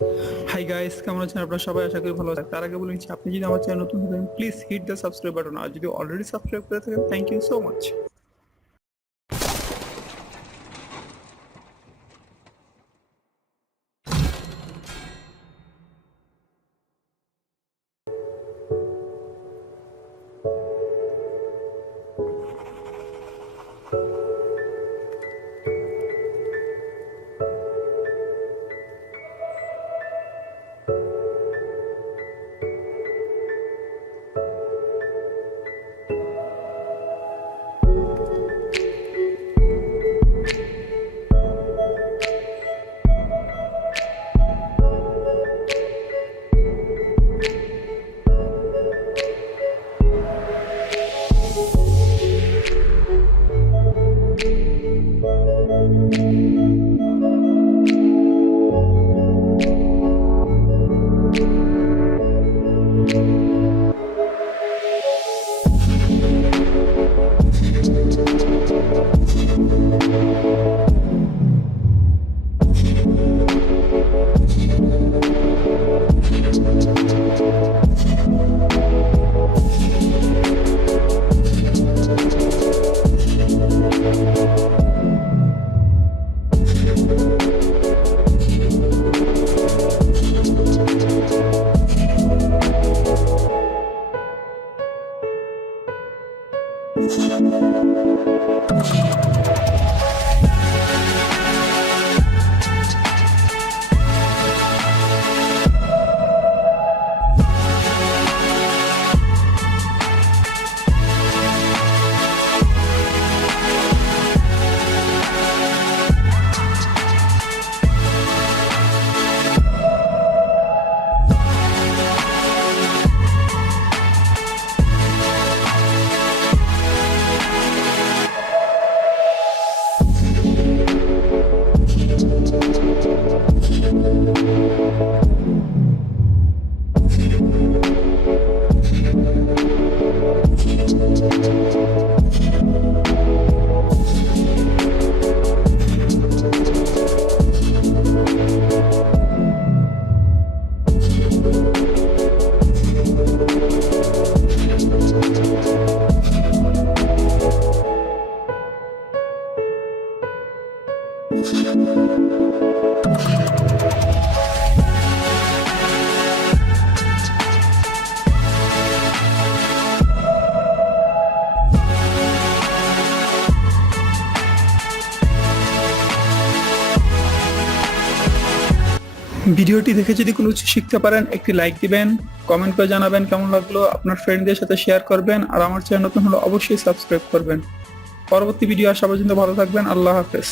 Hi guys, কেমন আছেন আপনারা সবাই? আশা করি ভালো আছেন। তার আগে বলে নিচ্ছি, আপনি যদি আমার চ্যানেল নতুন হয়ে থাকেন please hit the subscribe button, আর যদি অলরেডি সাবস্ক্রাইব করে থাকেন থ্যাংক ইউ সো মাচ। ভিডিওটি দেখে যদি কোনো কিছু শিখতে পারেন একটি লাইক দিবেন, কমেন্ট করে জানাবেন কেমন লাগলো, আপনার ফ্রেন্ডদের সাথে শেয়ার করবেন, আর আমার চ্যানেল নতুন হলে অবশ্যই সাবস্ক্রাইব করবেন। পরবর্তী ভিডিও আসা পর্যন্ত ভালো থাকবেন। আল্লাহ হাফেজ।